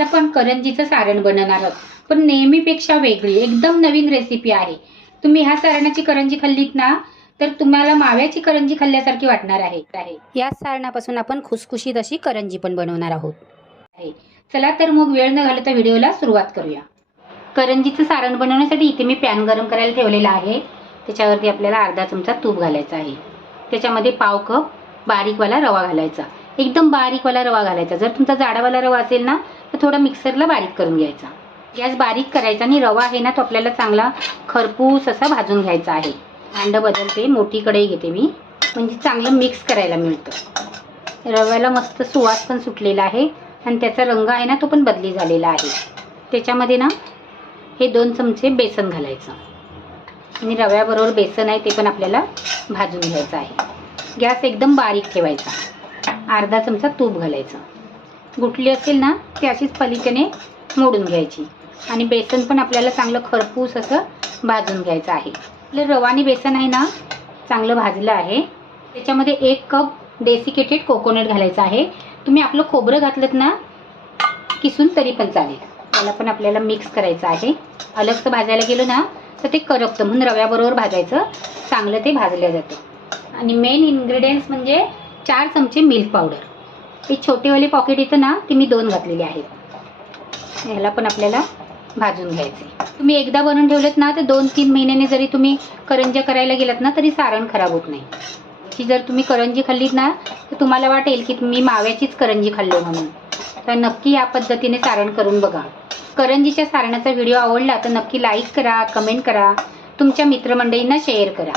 आज आपण करंजीचं सारण बनवणार आहोत. पण नेहमीपेक्षा वेगळी एकदम नवीन रेसिपी आहे. तुम्ही ह्या सारणाची करंजी खाल्लीत ना तर तुम्हाला माव्याची करंजी खाल्ल्यासारखी वाटणार आहे. या सारणापासून आपण खुसखुशीत अशी करंजी पण बनवणार आहोत. चला तर मग वेळ न घालता व्हिडिओला सुरुवात करूया. करंजीचं सारण बनवण्यासाठी इथे मी पॅन गरम करायला ठेवलेला आहे. त्याच्यावरती आपल्याला अर्धा चमचा तूप घालायचा आहे. त्याच्यामध्ये पाव कप बारीकवाला रवा घालायचा. एकदम बारीकवाला रवा घालायचा. जर तुमचा जाडावाला रवा असेल ना थोडा मिक्सरला बारीक करून घ्यायचा. गॅस बारीक करायचा आणि रवा आहे ना तो आपल्याला चांगला खरपूस असा भाजून घ्यायचा आहे. भांड बदलते मोठी कढई घेते मी. म्हणजे चांगलं मिक्स करायला मिळतं. रव्याला मस्त सुवास पण सुटलेला आहे आणि त्याचा रंग आहे ना तो पण बदली झालेला आहे. त्याच्यामध्ये ना हे दोन चमचे बेसन घालायचं. आणि रव्याबरोबर बेसन आहे ते पण आपल्याला भाजून घ्यायचं आहे. गॅस एकदम बारीक ठेवायचा. अर्धा चमचा तूप घालायचं. गुटली असेल ना ती अशीच पलीकडे मोडून घ्यायची. आणि बेसन पण आपल्याला चांगलं खरपूस असं भाजून घ्यायचं आहे. आपलं रवानी बेसन आहे ना चांगलं भाजलं आहे. त्याच्यामध्ये एक कप डेसिकेटेड कोकोनट घालायचं आहे. तुम्ही आपलं खोबरं घातलं ना किसून तरी पण चालेल. त्याला पण आपल्याला मिक्स करायचं आहे. अलगचं भाजायला गेलो ना तर ते करपतं. म्हणून रव्याबरोबर भाजायचं. चांगलं ते भाजलं जातं. आणि मेन इन्ग्रेडियंट्स म्हणजे चार चमचे मिल्क पावडर ही छोटीवाली पॉकेट येतं ना ती मी दोन घातलेली आहेत. ह्याला पण आपल्याला भाजून घ्यायचे तुम्ही एकदा बनवून ठेवलेत ना तर दोन तीन महिन्याने जरी तुम्ही करंज्या करायला गेलात ना तरी सारण खराब होत नाही. की जर तुम्ही करंजी खाल्लीत ना तर तुम्हाला वाटेल की तुम्ही माव्याचीच करंजी खाल्लो म्हणून. तर नक्की या पद्धतीने सारण करून बघा. करंजीच्या सारणाचा व्हिडिओ आवडला तर नक्की लाईक करा कमेंट करा. तुमच्या मित्रमंडळींना शेअर करा.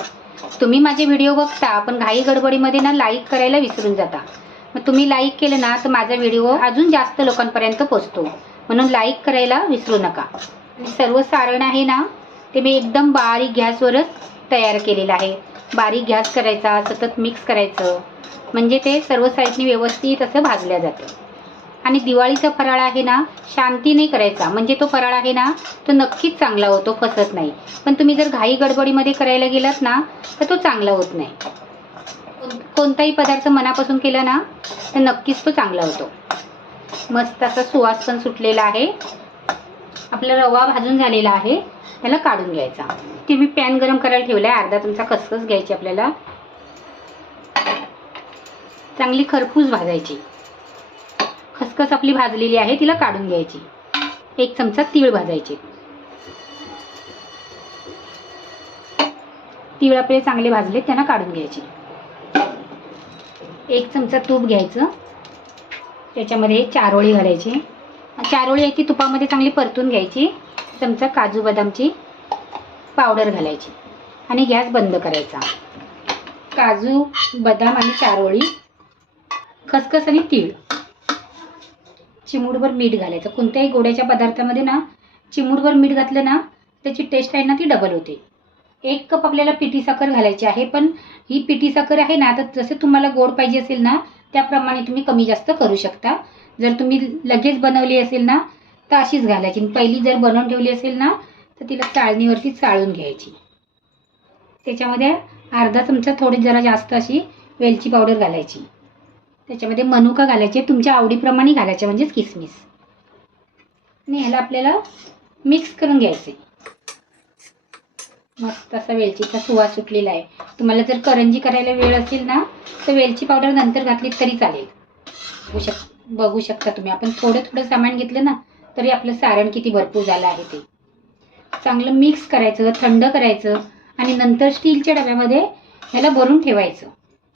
तुम्ही माझे व्हिडिओ बघता पण घाई गडबडीमध्ये ना लाईक करायला विसरून जाता. मग तुम्ही लाईक केलं ना तर माझा व्हिडिओ अजून जास्त लोकांपर्यंत पोचतो म्हणून लाईक करायला विसरू नका. सर्व सारण आहे ना ते मी एकदम बारीक गॅसवरच तयार केलेलं आहे. बारीक गॅस करायचा सतत मिक्स करायचं. म्हणजे ते सर्व साईडने व्यवस्थित असं भाजल्या जातं. आणि दिवाळीचा फराळ आहे ना शांतीने करायचा. म्हणजे तो फराळ आहे ना तो नक्कीच चांगला होतो फसत नाही. पण तुम्ही जर घाई गडबडीमध्ये करायला गेलात ना तर तो चांगला होत नाही. कोणताही पदार्थ मनापासून केला ना तर नक्कीच तो चांगला होतो. मस्त असा सुवास पण सुटलेला आहे. आपला रवा भाजून झालेला आहे. त्याला काढून घ्यायचा. ते मी पॅन गरम करायला ठेवला आहे अर्धा तुमचा खसखस घ्यायची आपल्याला. चांगली खरपूस भाजायची. खसखस आपली भाजलेली आहे तिला काढून घ्यायची. एक चमचा तीळ भाजायचे. तीळ आपले चांगले भाजले त्यांना काढून घ्यायचे. एक चमचा तूप घ्यायचं. त्याच्यामध्ये चारोळी घालायची. चारोळी आहे ती तुपामध्ये चांगली परतून घ्यायची. चमचा काजू बदामची पावडर घालायची. आणि गॅस बंद करायचा. काजू बदाम आणि चारोळी खसखस आणि तीळ. चिमूडभर मीठ घालायचं. कोणत्याही गोड्याच्या पदार्थामध्ये ना चिमूडभर मीठ घातलं ना त्याची टेस्ट आहे ना ती डबल होते. एक कप आपल्याला पिठी साखर घालायची आहे पण ही पिठी साखर आहे ना तर जसं तुम्हाला गोड पाहिजे असेल ना त्याप्रमाणे तुम्ही कमी जास्त करू शकता. जर तुम्ही लगेच बनवली असेल ना तर अशीच घालायची. आणि पहिली जर बनवून ठेवली असेल ना तर तिला चाळणीवरती चाळून घ्यायची. त्याच्यामध्ये अर्धा चमचा थोडी जरा जास्त अशी वेलची पावडर घालायची. त्याच्यामध्ये मनुका घालायचे तुमच्या आवडीप्रमाणे घालायचे म्हणजेच किसमिस. आणि ह्याला आपल्याला मिक्स करून घ्यायचे. मस्त असा वेलचीचा सुवास सुटलेला आहे. तुम्हाला जर करंजी करायला वेळ असेल ना तर वेलची पावडर नंतर घातली तरी चालेल. बघू शक बघू शकता तुम्ही. आपण थोडं थोडं सामान घेतलं ना तरी आपलं सारण किती भरपूर झालं आहे ते. चांगलं मिक्स करायचं थंड करायचं आणि नंतर स्टीलच्या डब्यामध्ये ह्याला भरून ठेवायचं.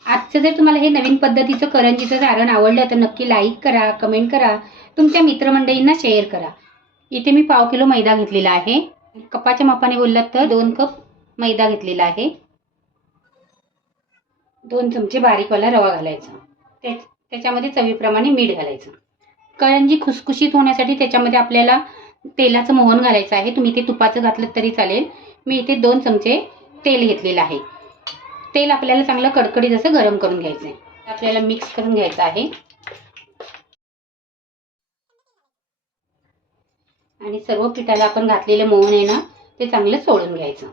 आजचं जर तुम्हाला हे नवीन पद्धतीचं करंजीचं सारण आवडलं तर नक्की लाईक करा कमेंट करा. तुमच्या मित्रमंडळींना शेअर करा. इथे मी पाव किलो मैदा घेतलेला आहे. कपाच्या मापाने बोललात तर दोन कप मैदा घेतलेला आहे. दोन चमचे बारीकवाला रवा घालायचा. त्या त्याच्यामध्ये चवीप्रमाणे मीठ घालायचं. करंजी खुसखुशीत होण्यासाठी त्याच्यामध्ये आपल्याला तेलाचं मोहन घालायचं आहे. तुम्ही ते तुपाचं घातलं तरी चालेल. मी इथे दोन चमचे तेल घेतलेलं आहे. तेल आपल्याला चांगलं कडकडीत असं गरम करून घ्यायचं आहे आपल्याला मिक्स करून घ्यायचं आहे. आणि सर्व पिठाला आपण घातलेलं मोहन आहे ना ते चांगलं सोडून घ्यायचं.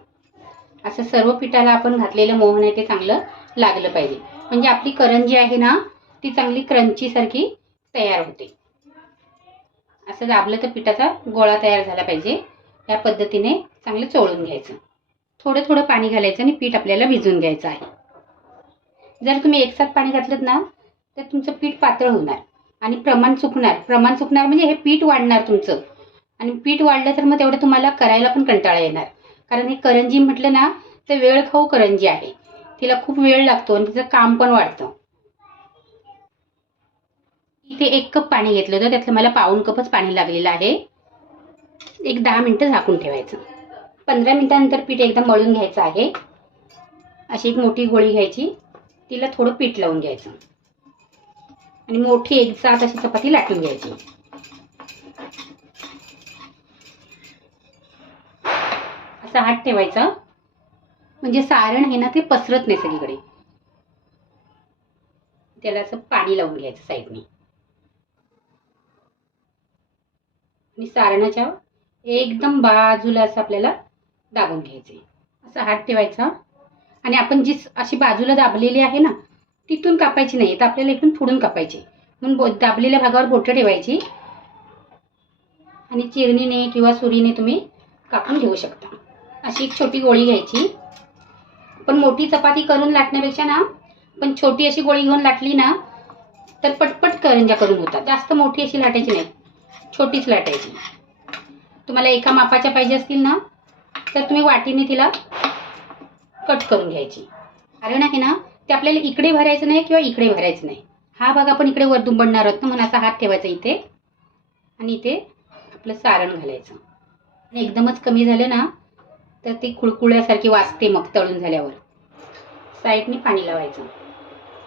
असं सर्व पिठाला आपण घातलेलं मोहन आहे ते चांगलं लागलं पाहिजे. म्हणजे आपली करंजी आहे ना ती चांगली क्रंची सारखी तयार होते. असं दाबलं तर पिठाचा गोळा तयार झाला पाहिजे. या पद्धतीने चांगलं चोळून घ्यायचं. थोडं थोडं पाणी घालायचं आणि पीठ आपल्याला भिजून घ्यायचं आहे. जर तुम्ही एकसाथ पाणी घातलं ना तर तुमचं पीठ पातळ होणार. आणि प्रमाण चुकणार प्रमाण चुकणार म्हणजे हे पीठ वाढणार तुमचं. आणि पीठ वाढलं तर मग तेवढं तुम्हाला करायला पण कंटाळा येणार. कारण हे करंजी म्हटलं ना तर वेळ खाऊ करंजी आहे. तिला खूप वेळ लागतो आणि तिचं काम पण वाढतं. इथे एक कप पाणी घेतलं होतं त्यातलं मला पाऊन कपच पाणी लागलेलं आहे. एक दहा मिनटं झाकून ठेवायचं. पंधरा मिनटानंतर पीठ एकदम मळून घ्यायचं आहे. अशी एक मोठी गोळी घ्यायची. तिला थोडं पीठ लावून घ्यायचं. आणि मोठी एक सात अशी चपाती लाटून घ्यायची. असा हात ठेवायचा. म्हणजे सारण हे ना ते पसरत नाही सगळीकडे. त्याला असं पाणी लावून घ्यायचं साईडने. आणि सारणाच्या एकदम बाजूला असं आपल्याला दाबून घ्यायचे असा हात ठेवायचा. आणि आपण जी अशी बाजूला दाबलेली आहे ना तिथून कापायची नाही. तर आपल्याला इथून पुढून कापायची. म्हणून बो दाबलेल्या भागावर बोटं ठेवायची. आणि चिरणीने किंवा सुरीने तुम्ही कापून घेऊ शकता. अशी एक छोटी गोळी घ्यायची. पण मोठी चपाती करून लाटण्यापेक्षा ना पण छोटी अशी गोळी घेऊन लाटली ना तर पटपट करंजा करून होतात. जास्त मोठी अशी लाटायची नाही. छोटीच लाटायची. तुम्हाला एका मापाच्या पाहिजे असतील ना तर तुम्ही वाटीने तिला कट करून घ्यायची. कारण आहे ना ते आपल्याला इकडे भरायचं नाही किंवा इकडे भरायचं नाही. हा भाग आपण इकडे वरतून बनणार आहोत ना म्हणून असा हात ठेवायचा इथे. आणि इथे आपलं सारण घालायचं. आणि एकदमच कमी झालं ना तर ती कुळकुळ्यासारखी वाजते मग तळून झाल्यावर. साईडने पाणी लावायचं.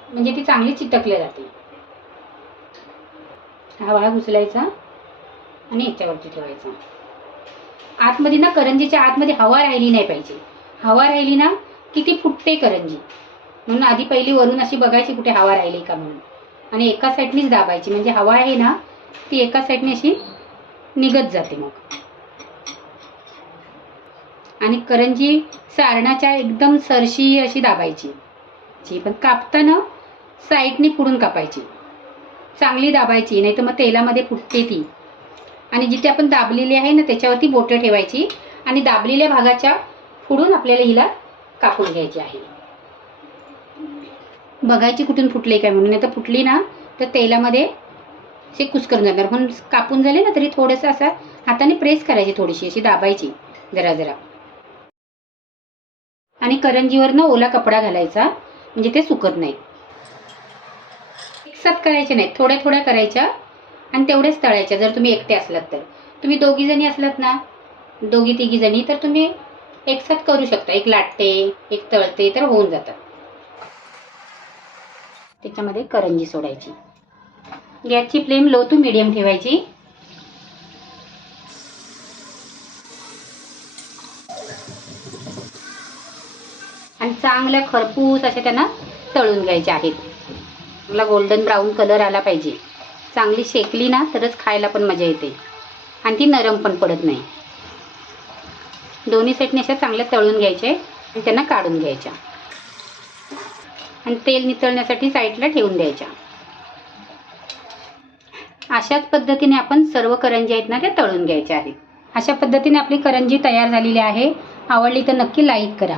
म्हणजे ती चांगली चिटकल्या जाते. हा वाळा घुसलायचा आणि याच्यावरती ठेवायचा. आतमध्ये ना करंजीच्या आतमध्ये हवा राहिली नाही पाहिजे. हवा राहिली ना की ती फुटते करंजी. म्हणून आधी पहिली वरून अशी बघायची कुठे हवा राहिली का म्हणून. आणि एका साईडनीच दाबायची. म्हणजे हवा आहे ना ती एका साईडने अशी निघत जाते मग. आणि करंजी सारणाच्या एकदम सरशी अशी दाबायची. जी पण कापताना साईडने पुढून कापायची. चांगली दाबायची नाही तर मग तेलामध्ये फुटते ती. आणि जिथे आपण दाबलेली आहे ना त्याच्यावरती बोटं ठेवायची आणि दाबलेल्या भागाच्या फुडून आपल्याला हिला कापून घ्यायची आहे. बघायची कुठून फुटली काय म्हणून. नाही तर फुटली ना तर तेलामध्ये असे कुस्करून जाणार. म्हणून कापून झाले ना तरी थोडंसं असं हाताने प्रेस करायची थोडीशी अशी दाबायची जरा जरा. आणि करंजीवरनं ओला कपडा घालायचा म्हणजे ते सुकत नाही. एकसाथ करायचे नाही थोड्या थोड्या करायच्या आणि तेवढेच तळायच्या जर तुम्ही एकटे असलात तर. तुम्ही दोघी जणी असलात ना दोघी तिघी जणी तर तुम्ही एकसाथ करू शकता. एक लाटते एक तळते तर होऊन जातात त्याच्यामध्ये करंजी सोडायची. गॅसची फ्लेम लो टू मिडियम ठेवायची. आणि चांगल्या खरपूस असे त्यांना तळून घ्यायचे आहेत. चांगला गोल्डन ब्राऊन कलर आला पाहिजे. चांगली शेकली ना तरच खायला पण मजा येते. आणि ती नरम पण पडत नाही. दोन्ही साईडने अशा चांगल्या तळून घ्यायचे आणि त्यांना काढून घ्यायच्या. आणि तेल नितळण्यासाठी साईडला ठेवून द्यायच्या. अशाच पद्धतीने आपण सर्व करंजी आहेत ना त्या तळून घ्यायच्या आहेत. अशा पद्धतीने आपली करंजी तयार झालेली आहे. आवडली तर नक्की लाईक करा.